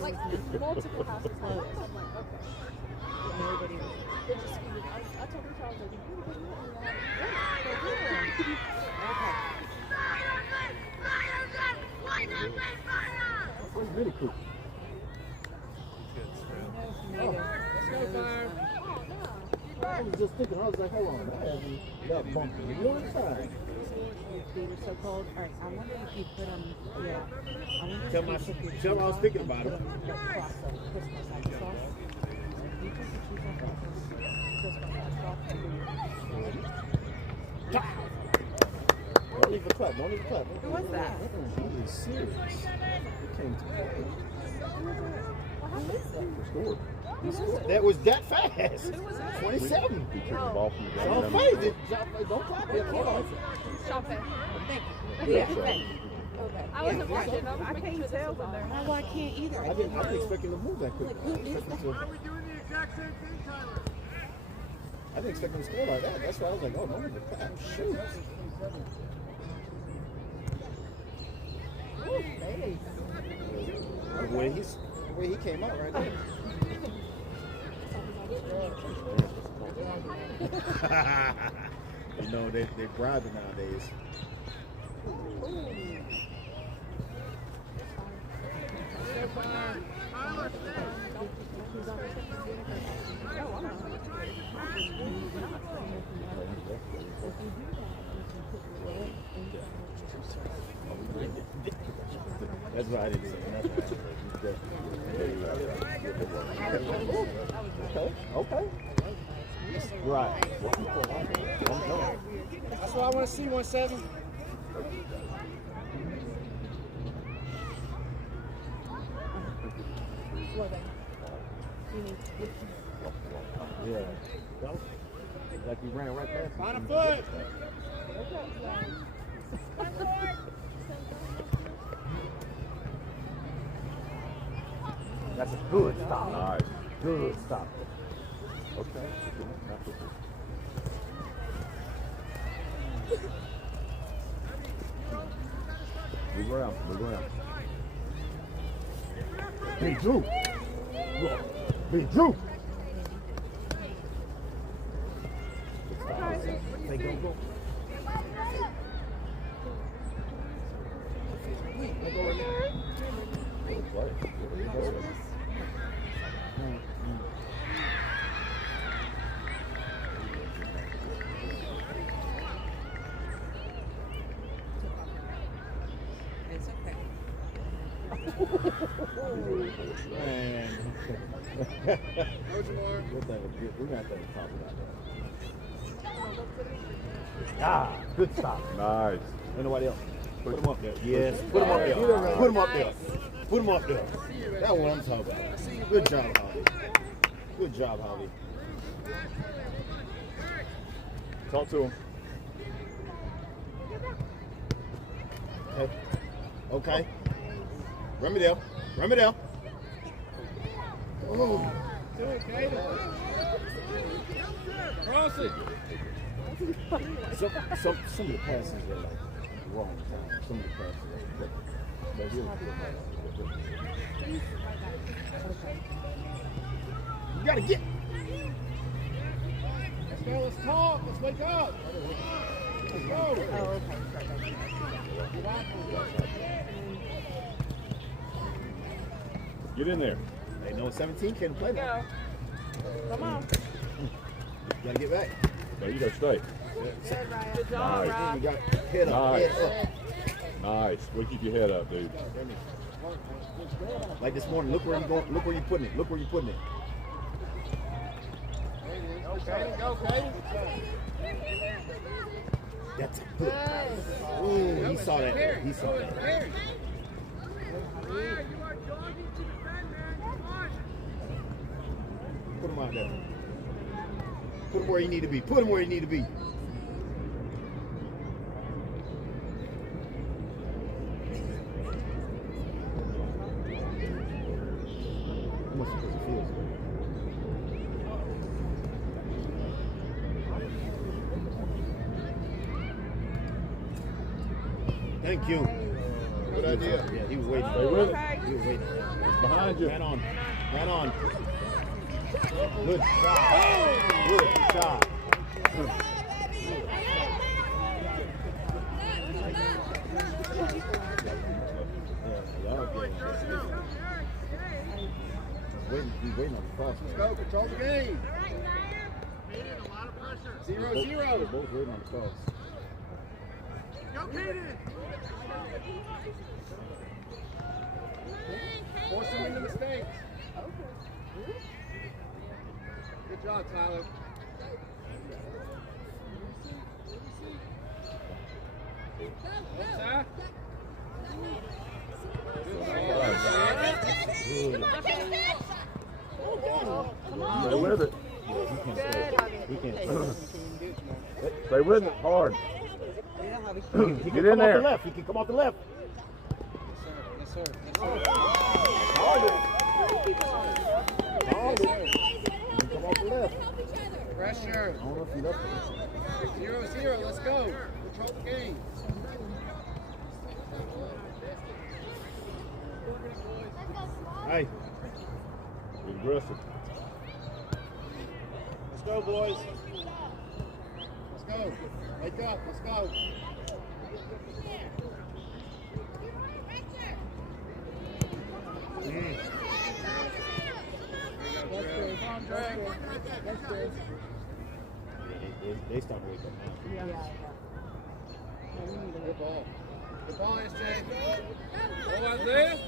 Like multiple houses closed. I'm like, okay. Nobody was. They just figured, I told her, I was like, if you want to Where's Mini Cooper? Let's go, Fire. I was just thinking, I was like, hold on, that hasn't got bumped real time. They were so cold. All right, I wonder if you put them. Yeah. I wonder Tell if my- you put your tell cheese I was on thinking and about put it. them in the crust of Christmas sauce. You put the cheese on Christmas sauce and Don't leave a clap, don't leave a clap. Who was that? He is serious. He came to play. Scored. He scored. That was that fast. 27. He took the ball from the Don't ground. fade it. Don't clap it. Hold on. Shop it. Thank you. Yeah. Okay. I wasn't watching. I can't tell when they're Oh, I can't either. I didn't expect him to move that quick. Like, who is that? Why are we doing the exact same thing, Tyler? I didn't expect him to score like that. That's why I was like, oh, don't leave a clap. Shoot. The way he came out right there. You know, they're bribing nowadays. That's why I didn't say nothing. Okay. Right. That's what I want to see, 1-7. Yeah. Like we ran right past him. On a foot. That's a good stop. Nice. Good stop. Okay. Move around. Move around. Big Drew. Big Drew. They go, go. It's okay. Man. Coach Moore. We're going to have to talk about that. Ah, good stop. Nice. Ain't nobody else. Put him up there. Yes. Put him up there. Put him up there. Put him up there. That's what I'm talking about. Good job, Holly. Good job, Holly. Talk to him. Okay. Okay. Run me there. Run me there. Oh. Do it, Kaden. Cross it. Some of the passes are like wrong time. Some of the passes are quick. But he'll you gotta get. Let's go. Let's talk. Let's wake up. Let's go. Oh, okay. Get in there. They know 17 can't play now. Come on. You gotta get back. No, you gotta stay. Good job, Nice. Rob. You got head up. Nice. Head up. Nice. We'll keep your head up, dude. Like this morning, look where you going. Look where you putting it. Look where you putting it. Go, Kaden. Go, Kaden. That's a good. Ooh, he saw that. He saw that. Put him out there. Put him where you need to be. Put him where you need to be. Thank you. Good idea. Yeah, he was waiting. Stay with it. Okay. He was waiting. Behind you. Man on. Man on. Good shot. Good shot. Yeah, y'all good. He's waiting on the cross, man. Go, control the game. They're 0-0. both waiting on the cross. Force him into mistakes. Good job, Tyler. Huh? Stay with it. He can't stay. He can't stay. Stay with it. Hard. He Get can in come off there. the left. He can come off the left. Yes, sir. Yes, sir. Hold it. Hold it. He can come off the left. Pressure. I don't know if he's up there. 0-0. Let's go. Control the game. Hey. Be aggressive. Let's go, boys. Let's go. Wake up. Let's go. They start to wake up now. Good ball. Good ball, SJ. Go, Isaiah.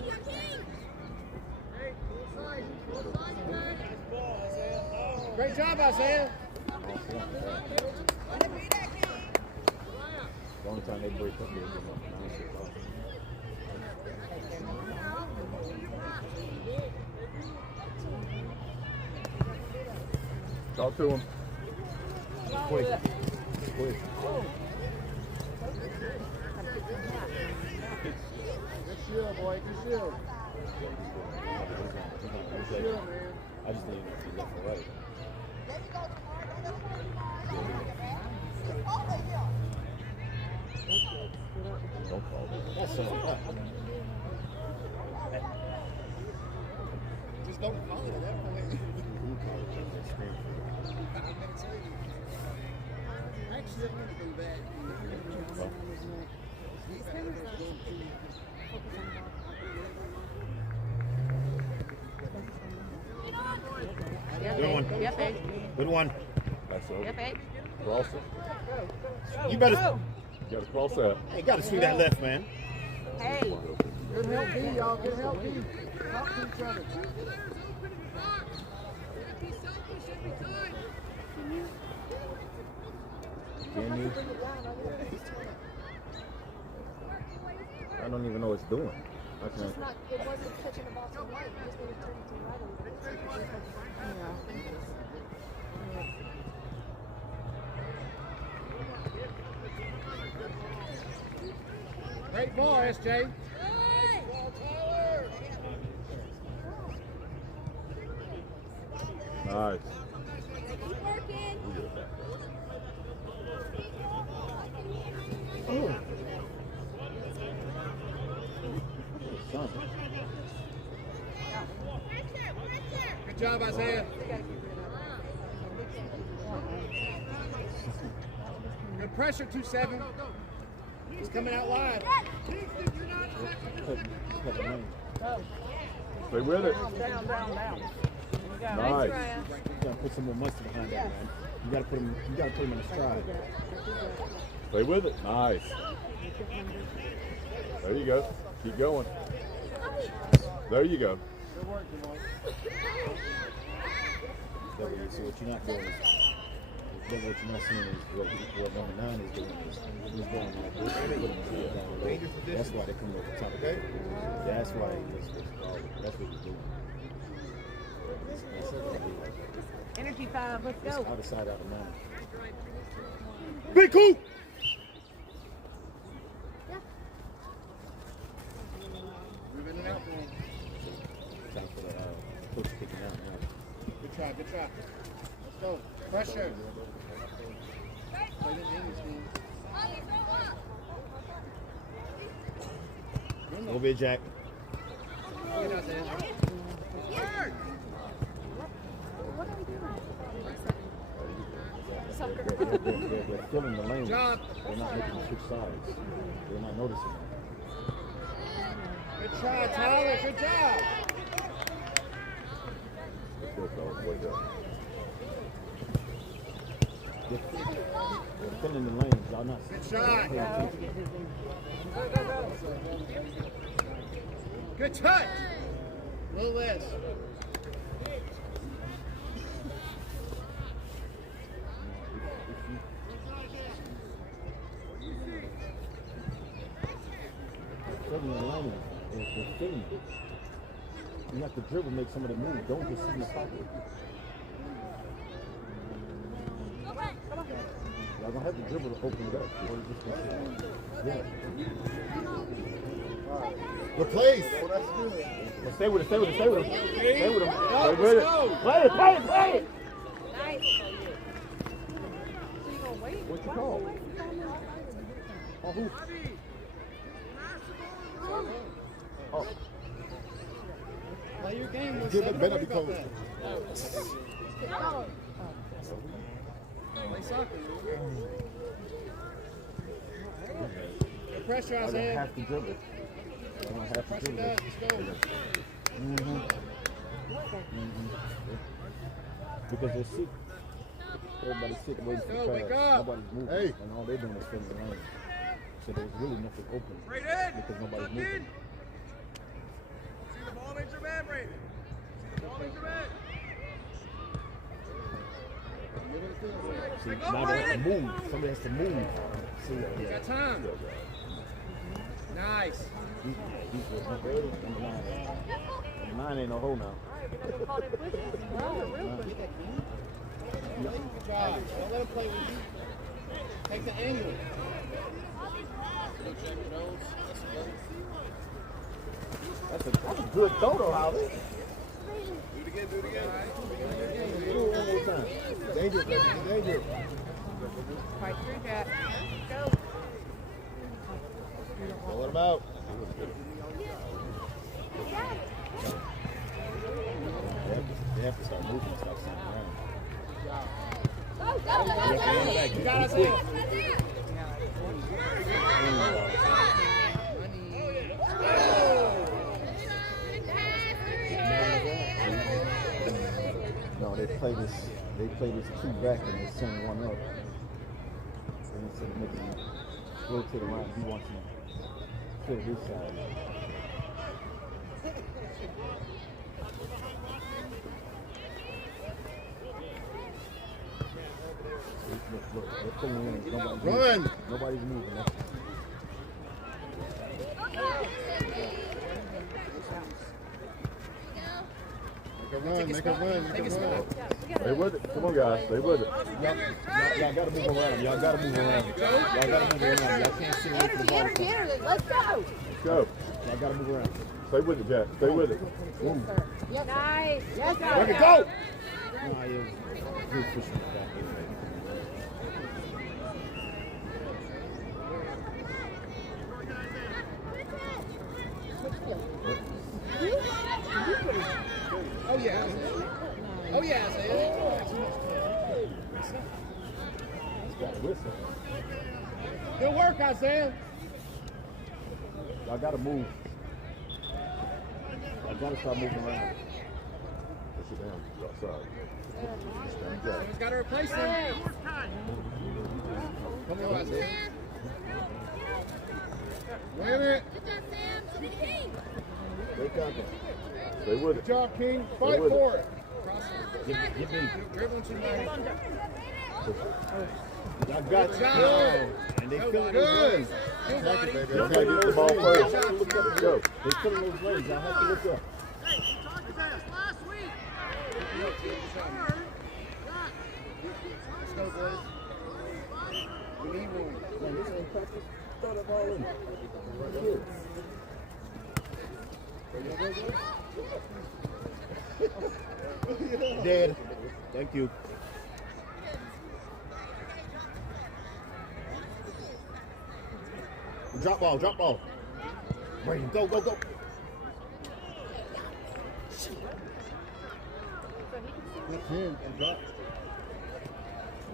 Great job, Isaiah. The only time they break up is Talk to him. quick. Quick. Good shield, boy. Good shield. Good shield, man. I just didn't know if he left or right. Don't call it. That's so hot. Just don't call it at that point. Actually, that would have been bad. Good one. Yep, Abe. Good one. That's over. Yep, Abe. Cross it. You better. You gotta cross that. You got to swing that left, man. Hey. Good help, B, y'all. Good help, B. Talk to each other. Can you? I don't even know what it's doing. I can. It's not, it wasn't touching the ball to the right. You just need to turn it to the right a little bit. Great ball, SJ. Nice. Oh. Son. Good job, Isaiah. Good pressure, 2-7. He's coming out wide. Stay with it. Down, down, down. Nice. You gotta put some more muscle behind that, man. You gotta put him. You gotta put him in a stride. Stay with it. Nice. There you go. Keep going. There you go. Good work, Jamal. That way, so what you're not doing is, what you're not seeing is what number 9 is doing. He's going like this, putting his head down low. That's why they come over the top. Okay. That's why that's what he's doing. Energy 5, let's It's go. out of sight, out of mind. Be cool. Move in and out for him. Time for the coach kicking out now. Good try, good try. Let's go. Pressure. Play them in this game. Over here, Jack. Get out there. What are we doing? They're filling the lane. Job. They're not making switch sides. They're not noticing. Good try, Tyler. Good job. Let's go, fellas. Way up. They're filling the lanes. Y'all not. Good shot. Good touch. A little less. Filling the lane. They're filling it. You have to dribble, make somebody move. Don't just sit in the pocket. Y'all gonna have to dribble to open it up. Or it's just gonna sit. Yeah. Replace. Well, stay with it, stay with it, stay with him. Stay with him. Stay Let's with it. go. Play it, play it, play it. Nice. So you gonna wait? What you call? Oh, who? Oh, Play your game. Let's Give it not better worry because- about that. Play soccer. The pressure, I don't Isaiah. have to dribble. I don't have to Pressure dribble. does. Let's go. Because they sit. Everybody's sitting waiting for Go, the wake pass. up. Nobody's moving. Hey. And all they're doing is filling the lane. So there's really nothing open. Because nobody's moving. See, now they have to move. Somebody has to move. See, yeah. Got time. Nice. He's number 8 and the 9. And the 9 ain't no hole now. We're gonna call it quits. Well, real quick. Good job. Don't let him play with you. Take the angle. That's a good throw though, Holly. Do it again. Do it again. Do it one more time. Danger, baby. Danger. Fight through that. Go. Don't let him out. They have to start moving and stop sitting around. You got us in. No, they play this 2 back and they send 1 up. And instead of making him rotate around, he wants him to fill his side. Look, they're pulling in. Nobody's Run. moving. Nobody's moving. Make a run. Stay with it. Come on, guys. Stay with it. Y'all gotta move around. Y'all gotta move around. Y'all gotta move around. Y'all can't sit away from the ball. Energy. Let's go. Let's go. Y'all gotta move around. Stay with it, Jack. Stay with it. Nice. Yes, Let it go! Nah, it was good pushing it back. Oh, yeah. Oh, yeah, Isaiah. He's got a whistle. Good work, Isaiah. Y'all gotta move. Y'all gotta start moving around. Let's sit down. Outside. Someone's got to replace him. Come on, Isaiah. Wait a minute. Wake up. Stay with Good it. job, King. Fight with for it. Get me. Dribbling too much. Y'all got Good it. job. And they filling those Good. lanes. Good body. Y'all gotta get the ball first. Let's go. They filling those lanes. Y'all have to look up. Let's go, boys. We need room. Man, this ain't practice. Throw the ball in. Right here. Dead. Thank you. Drop ball, drop ball. Brayden, go, go, go. That's him. And drop.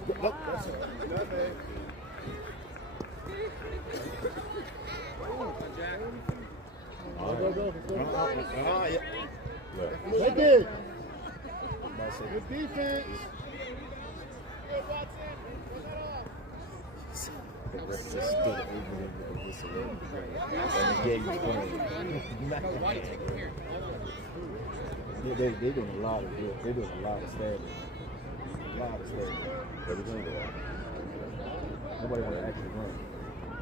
Go, go. That's it. Good, man. Go. Yeah. Left. Take it. About to say, Good defense. the ref just stood over him with the whistle. And the game was playing. They're doing a lot of good. They're doing a lot of standing. A lot of standing. Everything. Nobody want to actually run.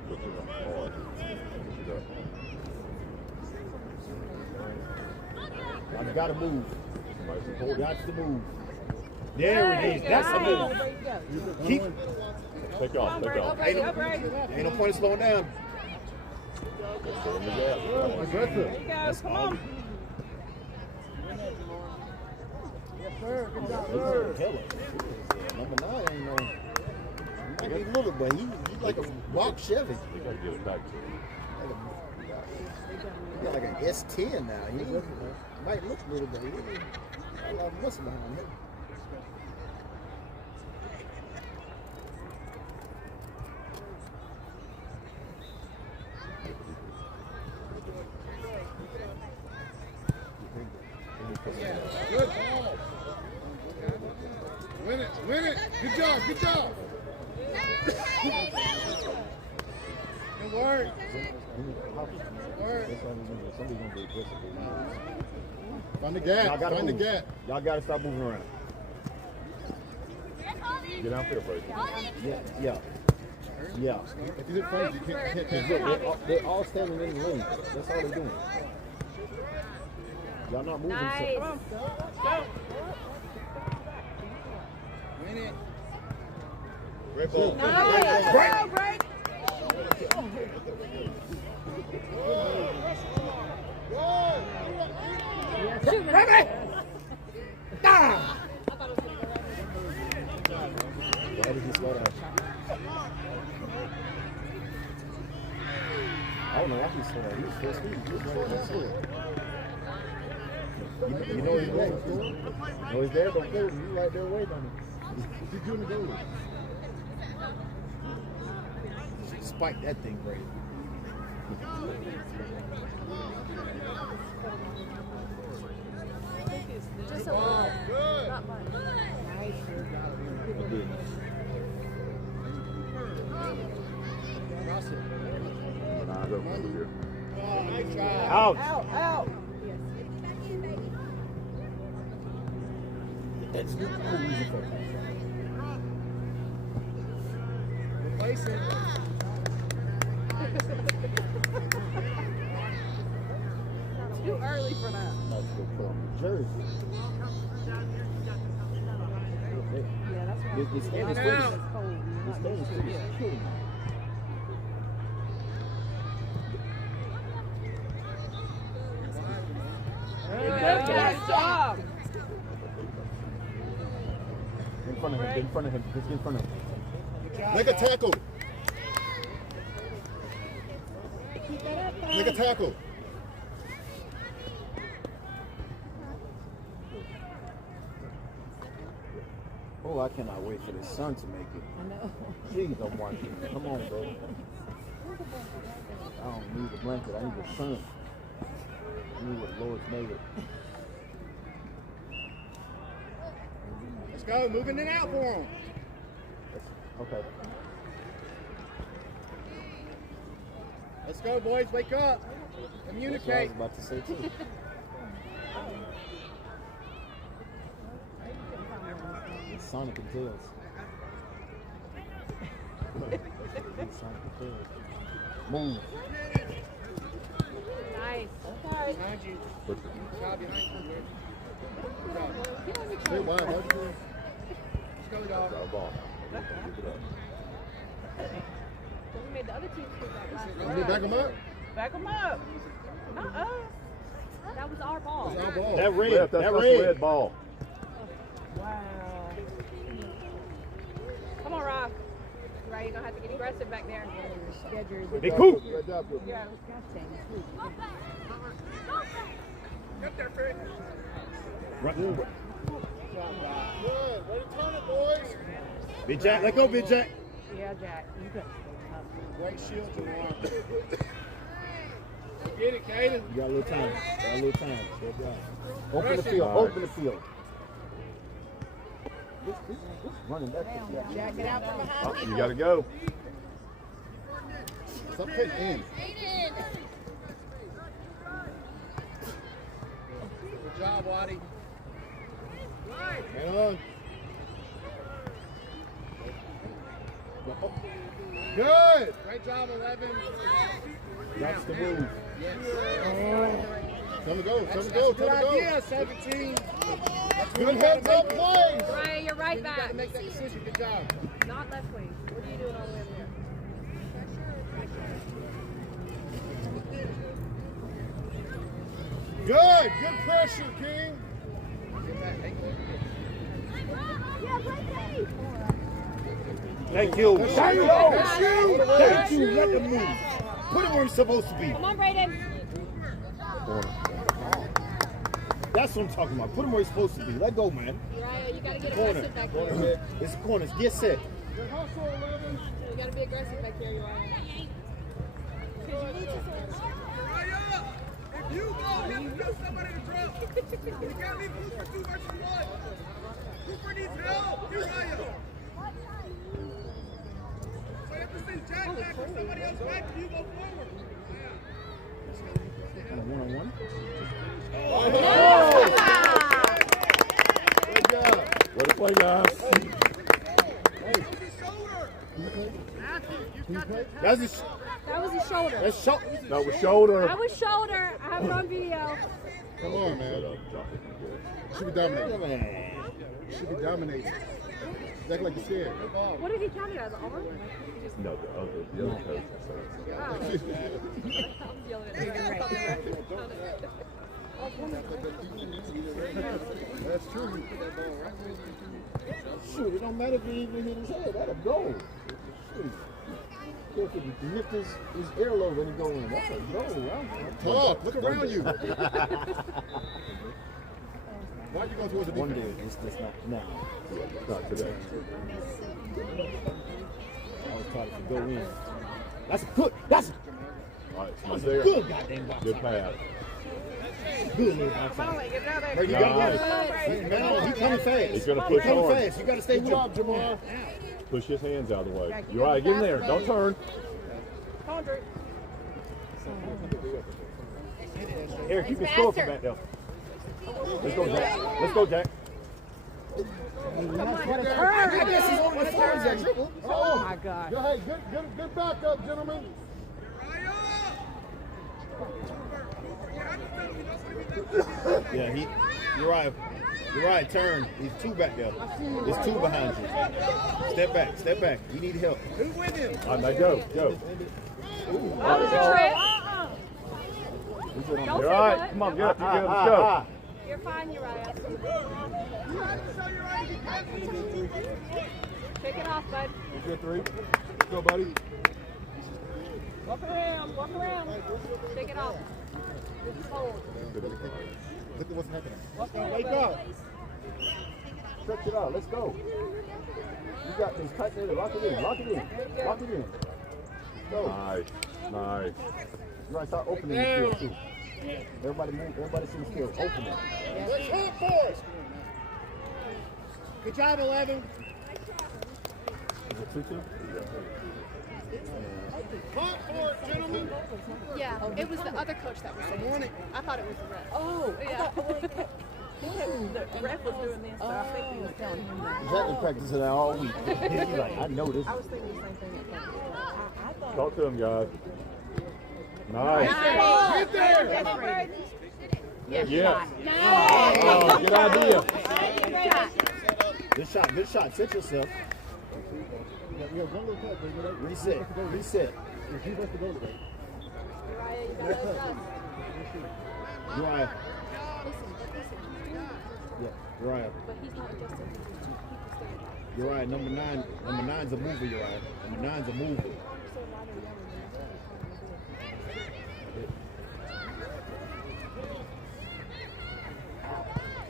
Put it on hard. You gotta move. Somebody's You important. got to move. There it is. That's a move. Keep. Take off. Take off. Ain't no point in slowing down. Go in the gap. Aggressive. That's Come all. on. Yes, sir. Good job, He's sir. a killer. Number 9 ain't no. He might be little, but he's like a box Chevy. They got to get it back to him. He got like an S10 now. He might look little, but he got a lot of muscle behind him. Good ball. Win it. Win it. Good job. Good job. Good work. Somebody's gonna be aggressive. Find the Y'all gap. gotta Find the move. gap. Y'all gotta stop moving around. Get out there, Brady. Yeah. If you hit first, you can't Look, they're all standing in the lane. That's all they're doing. Y'all not moving. Nice. Win it. Great ball. Break. Why did he slow down? I don't know why he slowed down. He was full speed. He was full speed. You know he's there. You know he's there, don't play with him. You right there waiting on him. Keep doing the goal. Spike that thing, Brady. Just a little. Good. Not much. I did. Eyes open over here. Nice try. Out. Out. That's no reason for it. Replace it. Too early for that. Not to go put on the jersey. Yeah, that's right. This game is Now. finished. It's cold. This game is finished. Good job. In front of him. In front of him. Just in front of him. Make a tackle. Make a tackle. Oh, I cannot wait for the sun to make it. I know. Please don't watch it. Come on, bro. I don't need a blanket. I need the sun. I need what the Lord's made it. Let's go. Moving it out for him. Okay. Let's go, boys. Wake up. That's what I Communicate. was about to say, too. It's Sonic and Tails. It's Sonic and Tails. Move. Nice. Behind you. Push it. Child behind you. Good job. Stay wide. Let's go, dog. Drop the ball. Pick it up. So we made the other team score back last You night. need to back him up? Back them up. Not us. That was our ball. It's our ball. That red. Left, that's That the red. red ball. Wow. Come on, Rock. Right Uriah. You're going to have to get aggressive back there. Hey, cool. Good job, Coop. Yeah. Right. Good. Way to turn it, boys. Big Jack, let go, Big Jack. Yeah, Jack. You got Great shield, Jamar. Get it, Kaden. You got a little time. Good job. Open the field. Open the field. This running back. Jack, get out from behind. Oh, you got to go. Stop putting in. Good job, Waddy. Hang on. Good. Great job, 11. That's the move. Yes. Time to go. Time to go. Time to go. Yeah, 17. Good heads up plays. Uriah, you're right You got back. to make that decision. Good job. Not left wing. What are you doing all the way over there? Good. Good pressure, King. Thank you. Thank you. Thank you. Let them move. Put him where he's supposed to be. Come on, Brayden. That's what I'm talking about. Put him where he's supposed to be. Let go, man. Uriah, you got to get Corner. aggressive back there. It's corners. Get set. Good hustle, 11. You got to be aggressive back there, Uriah. If you go, you have to tell somebody to drop. You can't leave Cooper 2 versus 1. Cooper needs help. Uriah. So you have to send Jack back or somebody else back and you go forward. One-on-one. Good job. Way to play, guys. That's his. That was his shoulder. That's shot. That was shoulder. That was shoulder. I have it on video. Come on, man. Should be dominating. Should be dominating. Act like you're scared. What did he count it as? Arm? No, the other coach. Wow. I'm yelling at That's true. Shoot, it don't matter if he even hit his head. That'll go. Shoot. If he lift his earlobe and he go in, that's a goal. Talk. Look around you. Why are you going towards the One day, defense? it's not now. Not today. I was taught to go in. That's good. That's All right, a there. good goddamn box. Good pass. Good little box. Finally, get down there. Hey, you got man, he coming fast. He's gonna He push coming hard. fast. You got to stay Good with job, him. Jamar. Push his hands out of the way. You're right. Get in there. Don't turn. Eric, keep your score from back there. Let's go, Jack. Let's go, Jack. I guess he's on the floor. Is that triple? Oh my God. Hey, good backup, gentlemen. Yeah, you're right. You're right. Turn. He's two back there. There's two behind you. Step back. Step back. You need help. Who's with him? All right, now go. Go. That was a trip. You're all right. Come on, get up. You're good. Let's go. You're fine, Uriah. Pick it off, bud. You good, 3? Let's go, buddy. Walk around. Walk around. Pick it off. Hold. Look at what's happening. Wake up. Stretch it out. Let's go. You got this. Tight there. Lock it in. Lock it in. Lock it in. Go. Nice. Nice. You gotta start opening the field too. Everybody move. Everybody see the field. Open it. Let's hoop for it. Good job, 11. Is it 2-2? Hunt for it, gentlemen. Yeah, it was the other coach that was saying it. I thought it was the ref. Oh, Yeah. the ref was doing this, so I think he was telling him that. Jack been practicing that all week. He's like, I know this. I was thinking the same thing at practice. I thought. Talk to him, guys. Nice. Get there. Yeah. Nice. Oh, good idea. Good shot. Good shot. Set yourself. Yeah, one little cut, baby. Reset. Reset. He wants to go today. Uriah, you gotta adjust. Uriah. Listen. Yeah. Uriah. But he's not adjusting. He's just two people standing. You're right. Number 9. Number 9's a mover. You're right. Number 9's a mover.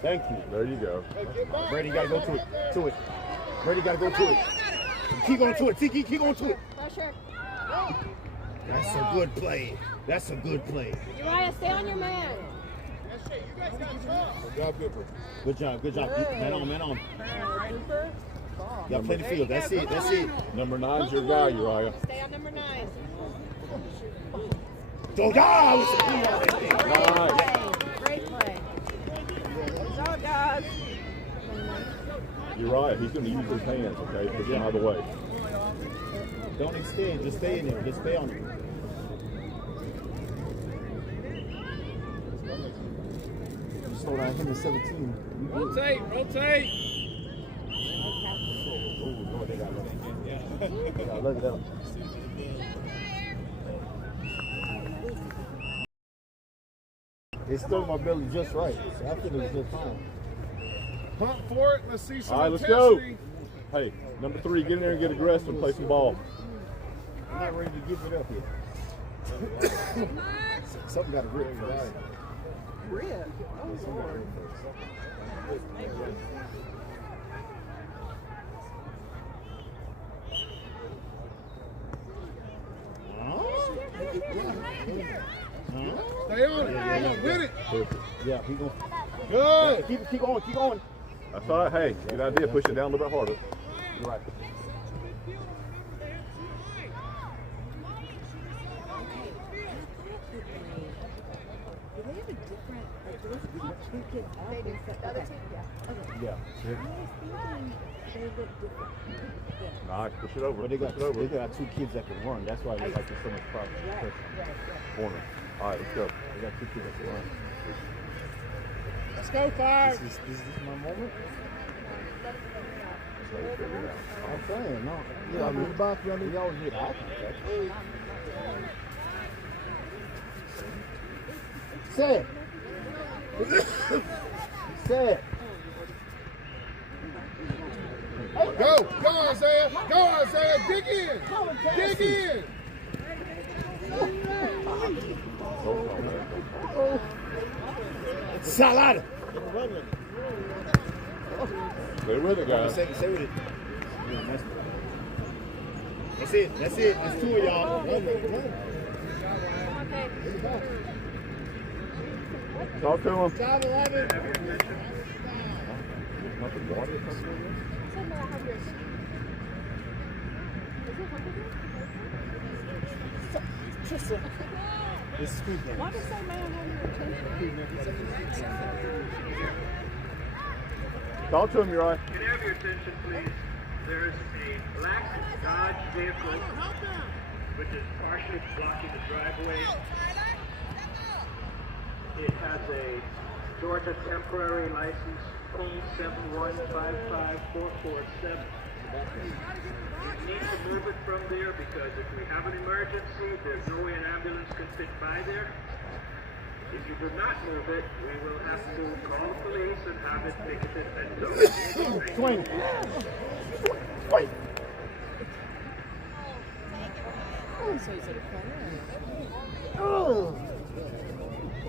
Thank you. There you go. Brady got to go to it. Brady got to go to it. Keep on to it. Tiki, keep on to it. Pressure. That's a good play. That's a good play. Uriah, stay on your man. Good job. Good job. Man on. Man on. Cooper. Ball. Y'all play the field. That's it. That's it. Number 9's your guy, Uriah. Stay on number 9. Don't die. Nice. Great play. Good job, guys. Uriah, he's going to use his hands, okay? Push him out of the way. Don't extend. Just stay in there. Just stay on it. You slow down him at 17. Rotate, rotate. Look at that. It stung my belly just right. So I think it was just fine. Pump for it. Let's see some All right, let's go. intensity. Hey, number 3, get in there and get aggressive and play some ball. I'm not ready to give it up yet. Something got to rip first. Rip. Oh, Lord. Stay on it. Come on, with it. Yeah, he going. Good. Keep going. Keep going. That's all right. Hey, good idea. Push it down a little bit harder. You're right. Do they have a different, like, do they two kids up and stuff? The other Okay. two? Yeah. Okay. Yeah. I was thinking they look different. Yeah. Nice. Push it over. But they Push got it over. 2 kids that can run. That's why they like there's so much pressure. Corner. All right, let's go. They got 2 kids that can run. Let's go, Fire. This is my moment. I'm saying, no. Yeah, I mean, we always need eye contact. Say it. Say it. Go, Isaiah. Go, Isaiah. Dig in. Dig in. Salada. Stay with it, guys. Say with it. That's it. That's it. That's 2 of y'all. Talk to him. Job 11. This is street game. Why does that man have your attention? Talk to him, Uriah. Can I have your attention, please? There's a black Dodge vehicle which is partially blocking the driveway. It has a Georgia temporary license, P7155447. You need to move it from there because if we have an emergency, there's no way an ambulance can fit by there. If you do not move it, we will have to call the police and have it ticketed and towed. Swing. Swing. So he's at a corner. Oh.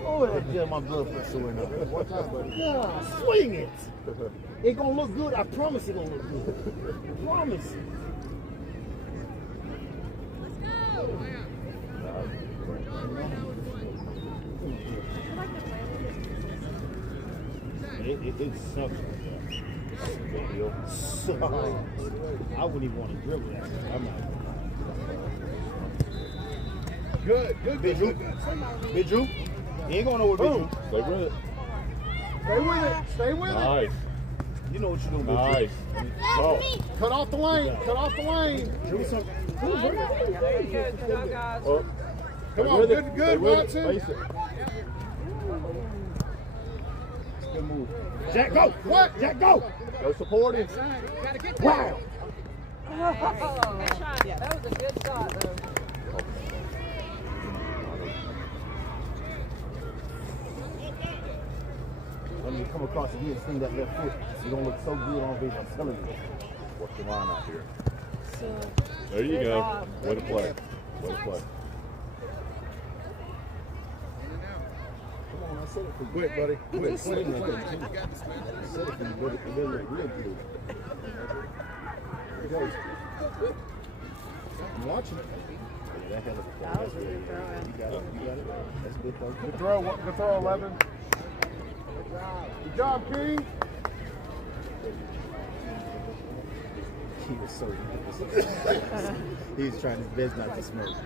Oh, that did my blood pressure went up. One time, buddy. Yeah, swing it. It gonna look good. I promise it gonna look good. I promise. It sucks. Sucks. I wouldn't even want to dribble that. I'm not. Good. Big Drew. Big Drew. He ain't going nowhere, Big Drew. Stay with it. Stay with it. Stay with it. Nice. You know what you're doing, Big Nice. Oh. Cut off the lane. Cut off the lane. Drew. Some. Very good. Good job, guys. Oh. Come Stay on. with it. Good, Stay with it. Watson. Face it. Good move. Jack, go. What? Jack, go. Go support him. Wow. Good shot. Yeah, that was a good shot, though. When you come across and you swing that left foot, you're going to look so good on video. I'm telling you. What's the line out here? So, There you good go. job. Way to play. Way to play. Come on, I said it for you. Quit, buddy. Quit. I said it for you. I said it for you, but it look real good. There it goes. I'm watching it. Yeah, that hell of a play. That was That's a good throw in. You got it. You got it. That's a good throw. Good throw, 11. Good job, King. He was so nervous. He was trying his best not to smoke.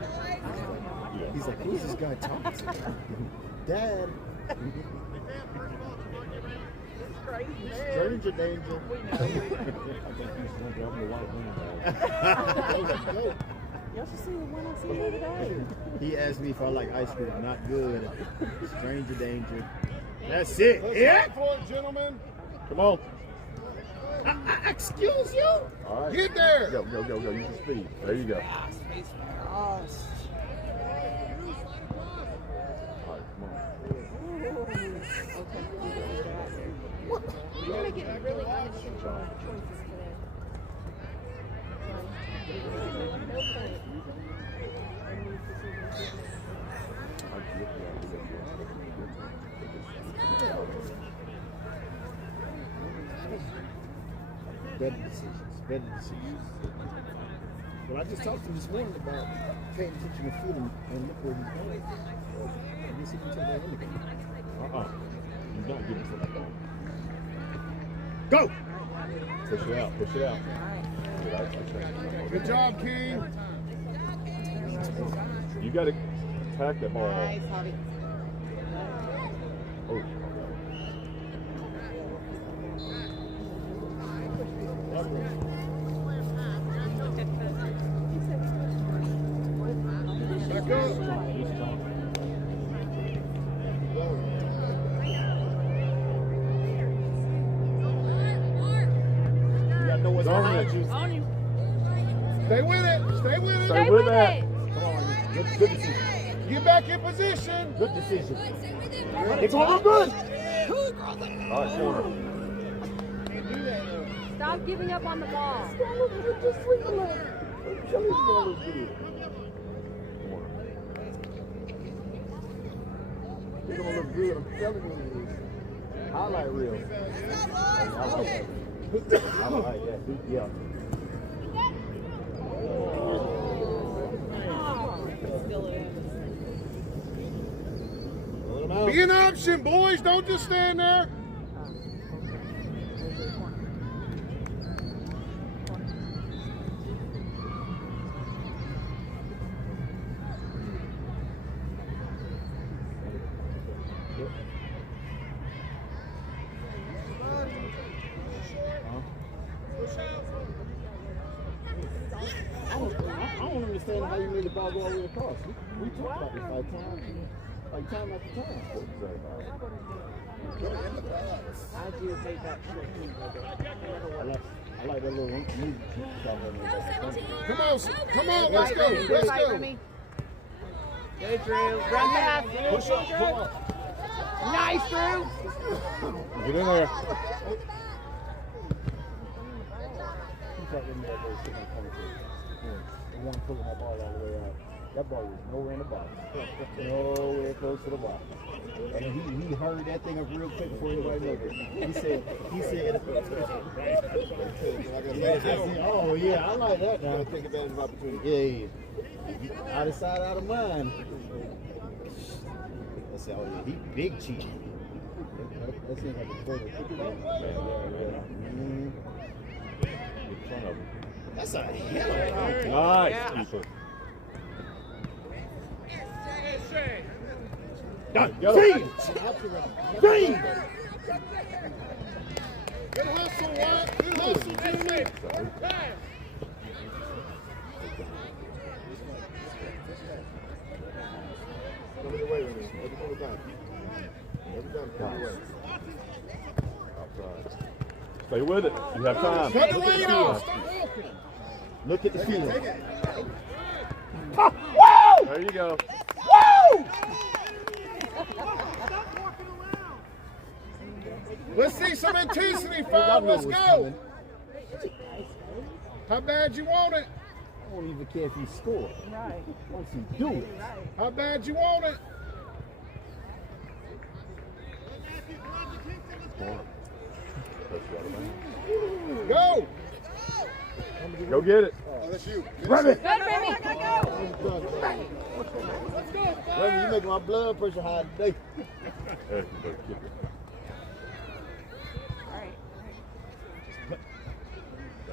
He's like, who's this guy talking to? Dad. Stranger danger. I think he's dropping the white wing. Y'all should see the one I seen the other day. He asked me if I like ice cream. Not good. Stranger danger. That's it. Let's Yeah. fight for it, gentlemen. Come on. Excuse you. All right. Get there. Go. Use the speed. There you go. All right, come on. You're going to get really unintentional choices today. No point. Better decisions. Well, I just talked to him this morning about paying attention to feeling and look where he's going. I guess he can tell that anything. You're not giving it to Go! Push it out. Push it out. Good job, King. You got to attack that ball. Nice, Hobby. Oh. Back up. You gotta know what's behind you. On you. Stay with it. Stay with it. Stay with that. Come on, good decision. Get back in position. Good decision. It's all good. All right, corner. Stop giving up on the ball. They're gonna look good. I'm telling you. Highlight reel. I like that. I like that. Yeah. Be an option, boys. Don't just stand there. I don't understand how you made the ball go all the way across. We talked about this like time after time. I do hate that short team, brother. I like that little move. Come on, let's go. Let's go. Good, Drew. Run fast. Push up, come on. Nice, Drew. Get in there. One pulling that ball all the way out. That ball was nowhere in the box. Nowhere close to the box. And he hurried that thing up real quick before anybody knew it. He said, oh yeah, I like that now. Take advantage of opportunity. Yeah. Out of sight, out of mind. Let's say, oh yeah, he big cheat. That seems like a photo. In front of him. That's a hell of a contact. Nice, keeper. Feed! Feed! Good hustle, Wyatt. Good hustle, Jimmy. Coming away with me. Every time. Every time, coming away. Stay with it. You have time. Cut the lane off. Look at the feeling. There you go. Let's see some intensity, Foul. Let's go. How bad you want it? I don't even care if he score. Right. Once he do it. How bad you want it? Go! Go get it. Oh, that's you. Run it. Good, Remy. Remy, you making my blood pressure high today.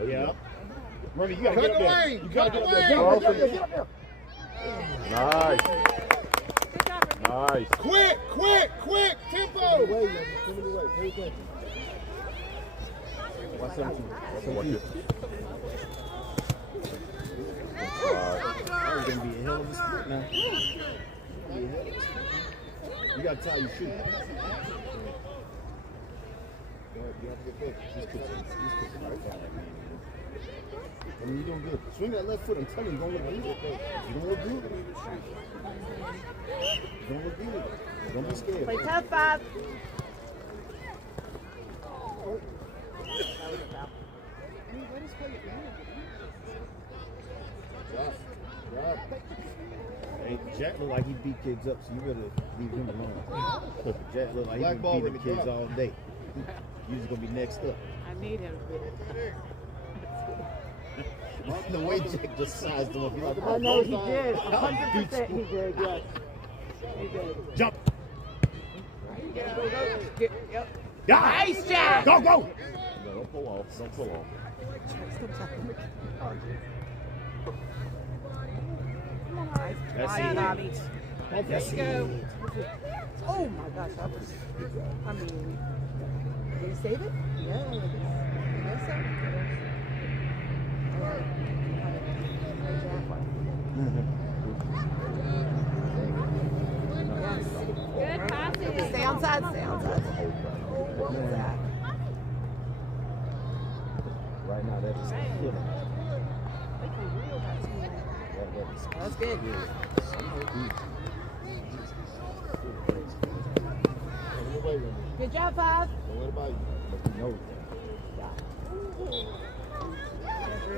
Yeah. Remy, you gotta Cut get up the there. lane. You gotta Cut get the up there. lane. Get up there. Get up there. Nice. Nice. Quick, quick, quick, tempo. Wait, wait. Pay attention. Watch 17. Watch 17. That was gonna be a hell of a split now. You gotta tie your shoe. You have to get back. He's kicking right down that man. I mean, you're doing good. Swing that left foot. I'm telling you, you're gonna look good. You're gonna look good. You're gonna look good. Don't be scared. Play tough, Bob. Hey, Jack look like he beat kids up, so you better leave him alone. Jack look like he been beating kids all day. You're just gonna be next up. I need him. The way Jack just sized him up, like, I know he did. 100% he did, yes. He did. jump. Yep. Nice, Jack. Go, go. No, don't pull off. Don't pull off. That's Bye, it. Bobby. Let's go. Oh my gosh, that was. I mean, did he save it? Yeah, I guess so. Good passing. Stay on side, stay on side. Right now, that is killing. That's good. Good job, Bob. What about you?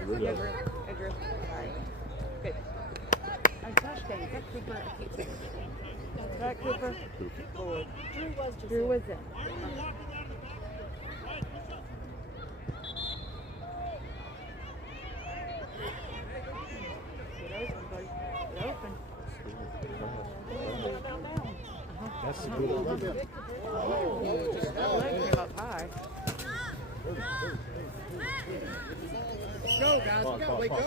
You know Andrew. All right. Good. Oh, gosh dang, is that Cooper? I can't see. Is that Cooper? Lord. Drew was it. Get open. that's a good one. That leg came up high. Let's go, guys. We gotta wake up.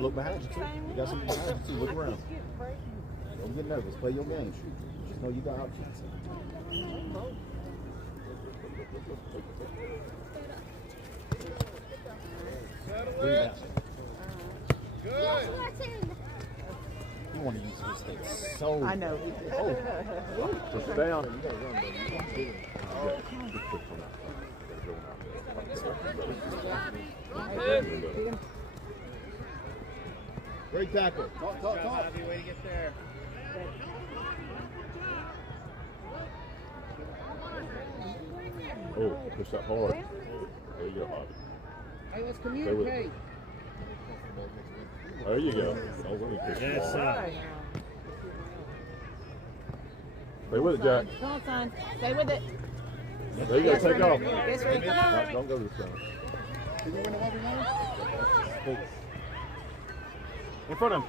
Look behind you, too. You got something behind you, too. Look around. Don't get nervous. Play your game. Just know you got options. Bring it out. Good. You want to use this thing so. I know he did. Oh. Push it down. Great tackle. Talk. Way to get there. Oh, push that hard. There you go, Bobby. Hey, let's Stay with communicate. it. There you go. Oh, let me push Yes, it. sir. Stay with it, Jack. Come on, son. Stay with it. There you go. Take off. Yes, Remy. Come on, Remy. Don't go this time. Can you win the 1v1? In front of him.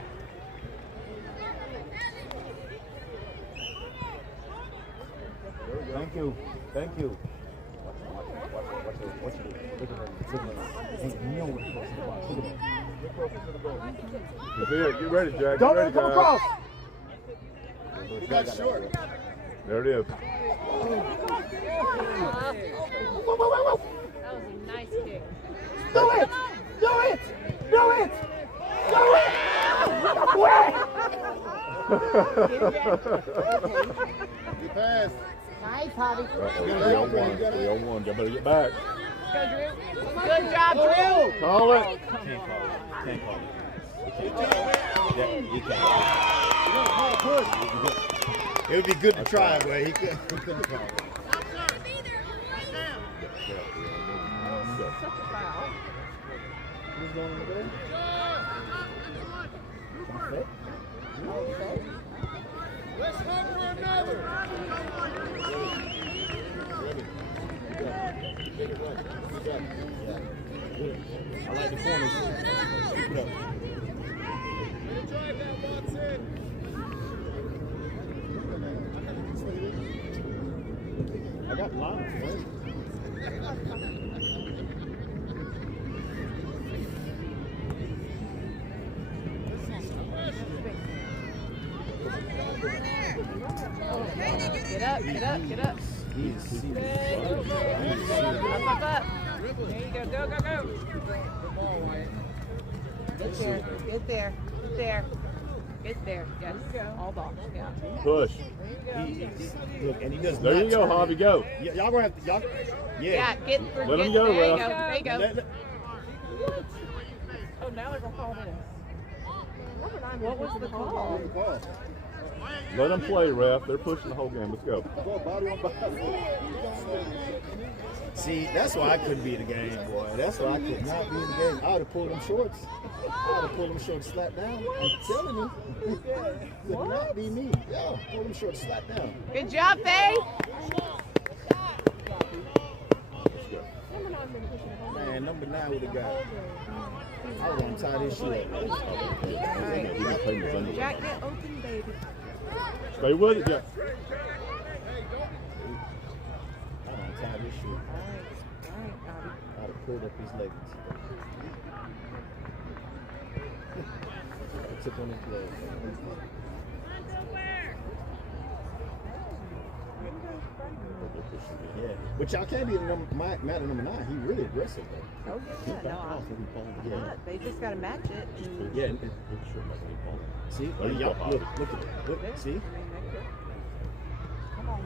Thank you. Thank you. Watch it. Look at her. You know what you're supposed to watch. Look at her. Get closer to the goal. That's it. Get ready, Jack. Don't Get let ready, it come guys. across. You got short. There it is. That was a nice kick. Do it. Good pass. Nice, Bobby. 3-on-1. 3-on-1. Y'all better get back. Go, Drew. Good job, Drew. Call it. Can't call it. You can't. It would be good to try, but he couldn't call it. Such a foul. Who's going in the goal? Okay. Let's hope for another. I like the corners. Keep it up. Drive that, Watson. I got lines, right? Get up, get up, get up. He's Up, up, up. There you go, go, go, go. Get there, get there, get there. Get there, yes. All ball, yeah. Push. look, and he does. There not you go, turn. Javi. Go. Y'all gonna have to. Y'all, Yeah, get for Let get, him go, there you Ralph. go, there you go. Let- Oh, now they're gonna call this. What was the call? Let them play, ref. They're pushing the whole game. Let's go. See, that's why I couldn't be in the game, boy. That's why I could not be in the game. I would have pulled them shorts. I would have pulled them shorts, slapped down. I'm telling you. Could not be me. Yeah, pull them shorts, slap down. Good job, Faye. Man, number 9 would have got. I was gonna tie this shit up. Jack, get open, baby. Stay with it, Jack. I was gonna tie this shit. All right, Bobby. I'd have pulled up his leggings. I took on his clothes. Yeah, but y'all can't be mad at number 9. He really aggressive though. Oh, yeah, no, Yeah. they just got to match it. And, Yeah. See, There you y'all, go, look, Javi. look at it. Look, see? Come on.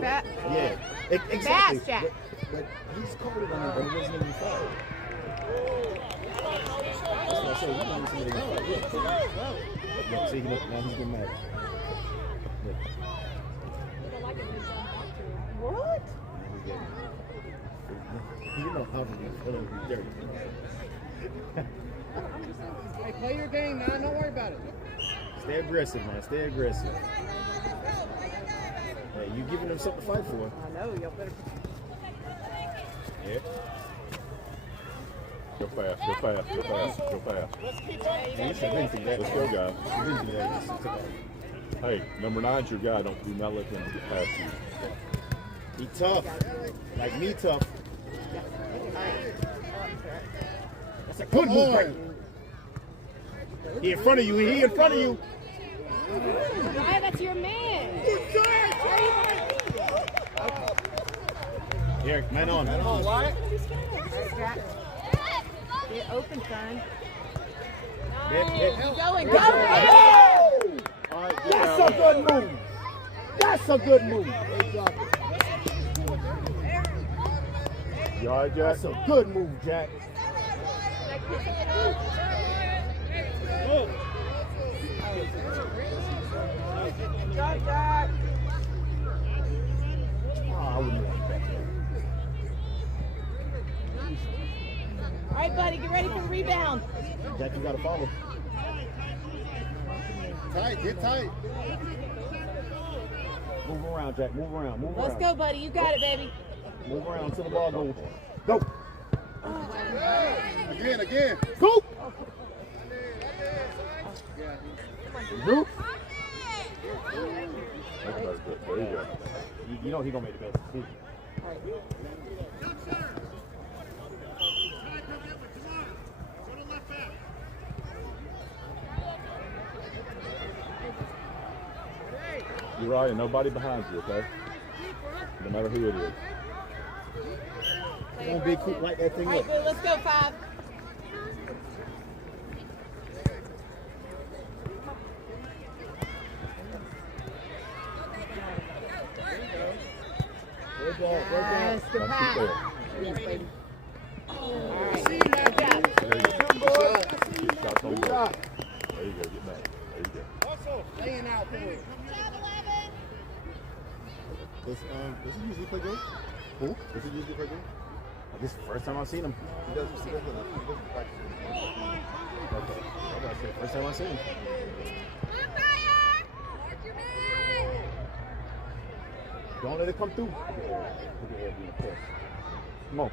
Fat. Yeah, exactly. Fast, Jack. But he's covered on it, but it wasn't even foul. That's what I said. He wasn't even foul. Look, see, look, now he's getting mad. Look. What? You know how to be dirty. Hey, play your game, man. Don't worry about it. Stay aggressive, man. Stay aggressive. Hey, you giving them something to fight for. I know, y'all better. Yeah. Go fast, go fast, go fast, go fast. Let's Let's go, guys. Hey, number 9's your guy. Do not let him get past you. He tough. Like me tough. That's a good move, right? He in front of you. He in front of you. Why? That's your man. Here, man on. Alright, Jack. Get open, son. Keep Going, All right, get That's out. a good move. That's a good move. You all right, Jack? That's a good move, Jack. Good, Jack. Oh, I wouldn't like that. All right, buddy, get ready for the rebound. Jack, you gotta follow. Tight, get tight. Move around, Jack. Move around. Move Let's around. go, buddy. You got it, baby. Move around until the ball goes. Go. Again. Go. Go. That's about it. There you go. You know he gonna make the best decision. You're right, and nobody behind you, okay? No matter who it is. Come on, big quick, light that thing All right, up. boo, let's go, 5. Good ball. Yes, good Keep pass. there. Yes, baby. All right, good job. There you go. Keep shots on goal. There you go. Get mad. There you go. Laying out for it. Does he usually play good? Who? What's he usually for? This is the first time I've seen him. He doesn't practice. Okay. I gotta say, first time I've seen him. Don't let it come through. Come on.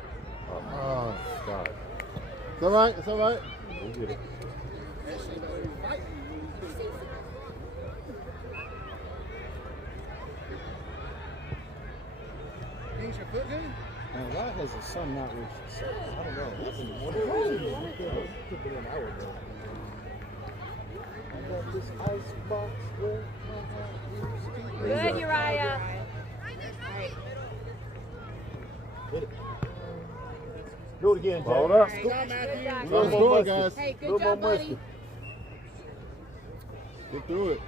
Oh, God. it's all right. It's all right. We'll get it. Ain't your foot good? Man, why has the sun not reached the sun? I don't know. Put it in an hour ago. I got this ice box where my heart used to be. Good, Uriah. Hit it. Do it again, Jay. Hold up. Good Let's job. go, guys. Hey, good Little job, more buddy. Get through it.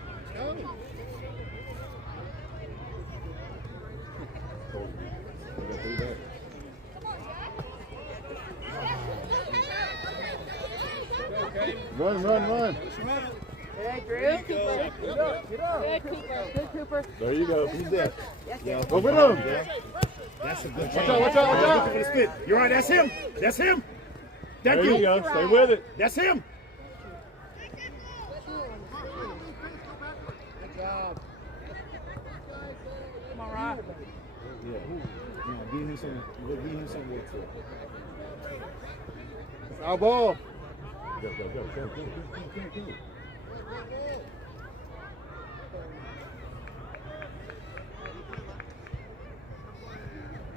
Run. Good, Drew. Good, Cooper. Good, Cooper. There you go. Who's that? Yeah, Go with him. that's a good Watch out. For the spit. You're right. That's him. That's him. There Thank you you. go. Stay with it. That's him. Come on, Rock. Yeah. Give him some work for it. It's our ball. Go.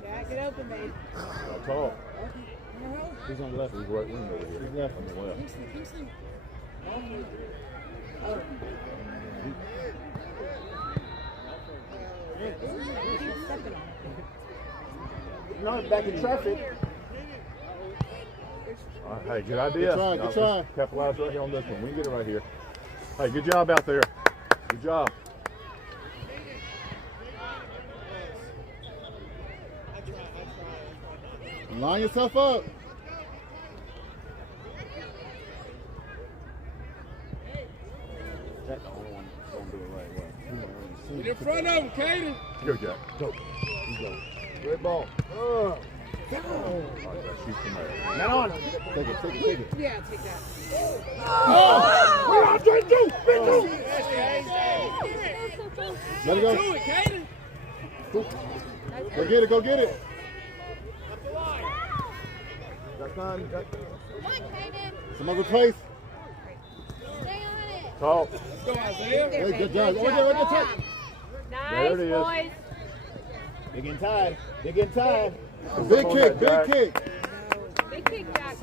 Jack it open, babe. That's all. He's on the left. He's right wing over here. He's left. On the left. No, back in traffic. Hey, good idea. Good try, good Now, let's try. Capitalize right here on this one. We can get it right here. Hey, good job out there. Good job. Line yourself up. That's the only one going to do it right way. Get in front of him, Caden. Go, Jack. Go. Great ball. All right, Jack, shoot from there. Not on. Take it. Yeah, take that. Let it go. Do it, Caden. Go get it. Some other place. Talk. Go, Isaiah. Hey, good job. Good Right there, job. touch. Nice, There it is. boys. They're getting tired. They're getting tired. Big on kick, that, big kick. Big kick, Jack.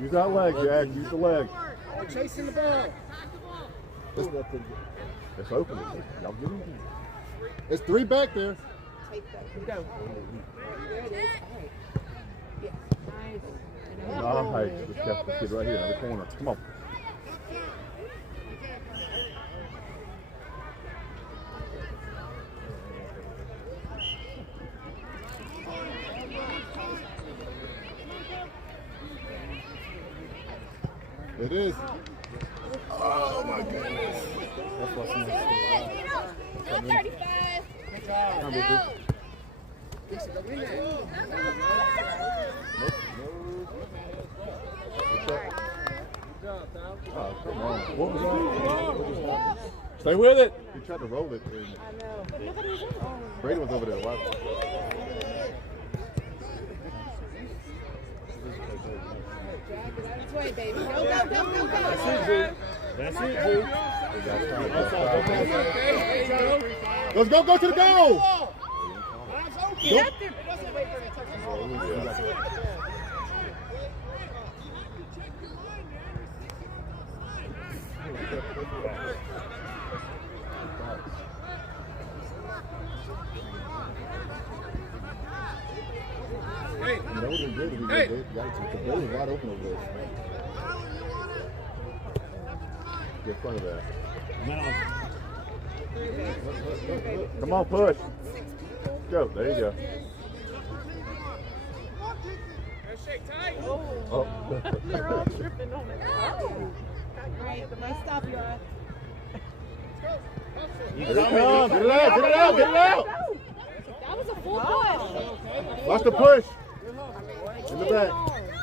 Use that leg, Jack. Use the leg. Chasing the ball. It's open. Y'all get him. It's 3 back there. Take that. Go. There it is. All right. Yeah. Nice. Nah, hey, just catch this kid right here in the corner. Come on. It is. Oh my goodness. That's what's next. Go 35. Oh, come on. What was that? Stay with it. He tried to roll it. I know. But nobody's on. Brady was over there. Watch. Jack is on its way, baby. Go. That's it, Drew. That's it, Drew. Let's go to the goal. Get up there. Just wait for him to touch the ball. Hey, You know, they're good. Hey. The building's wide open over there. Get in front of that. No. Come on, push. Go. There you go. shake tight. Oh. You're all tripping on it. Oh. Right, let's stop you. Here it comes. Get it out. Get it out. Get it out. That was a Watch the push. In the back.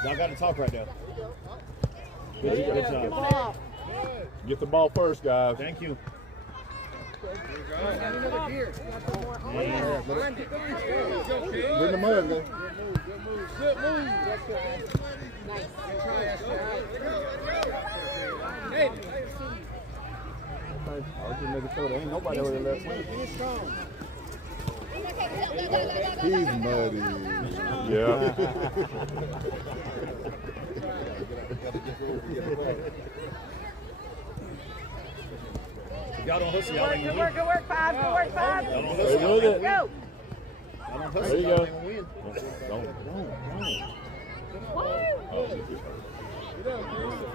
Y'all got to talk right now. Good job. Get the ball first, guys. Thank you. We're in the mud, man. Good move. Hey. I was just making sure there ain't nobody over there left. He's muddy. Yeah. Y'all don't hustle, Good y'all work, ain't good gonna work, good work, Five. Good work, Five. win. Y'all don't Stay hustle, y'all with ain't it. Go. Y'all don't hustle, There you y'all go. ain't gonna win. Don't.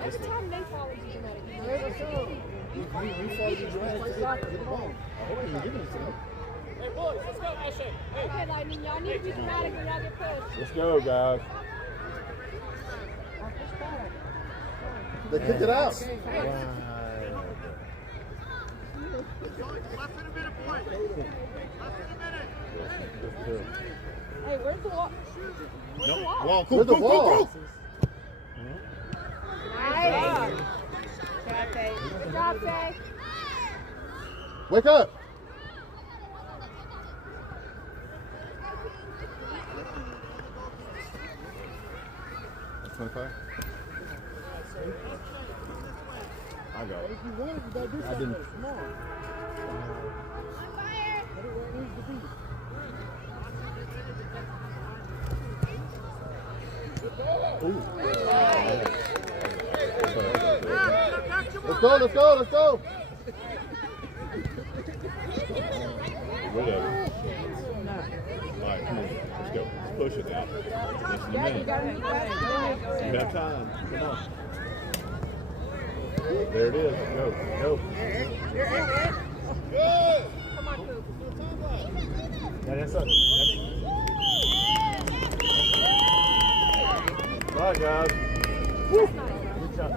Every time they fall into dramatic. You fall to dramatic to the ball. I hope you give it to him. Okay, Lightning, y'all need to be dramatic when y'all get pushed. Let's go, guys. They kicked it out. Hey, where's the wall? Where's the wall? Wall, Where's the ball? Nice. Good Faye. Good job, Faye. Wake up. That's 25. I got it. I didn't. Let's go, let's go, let's go. Get rid of it. All right, come on. Let's go. Let's push it now. Listen to Yeah, me. you gotta meet West. You have time. Come on. There it is. Go. Go. Come on, Coop. That's up. Bye, guys. Good job.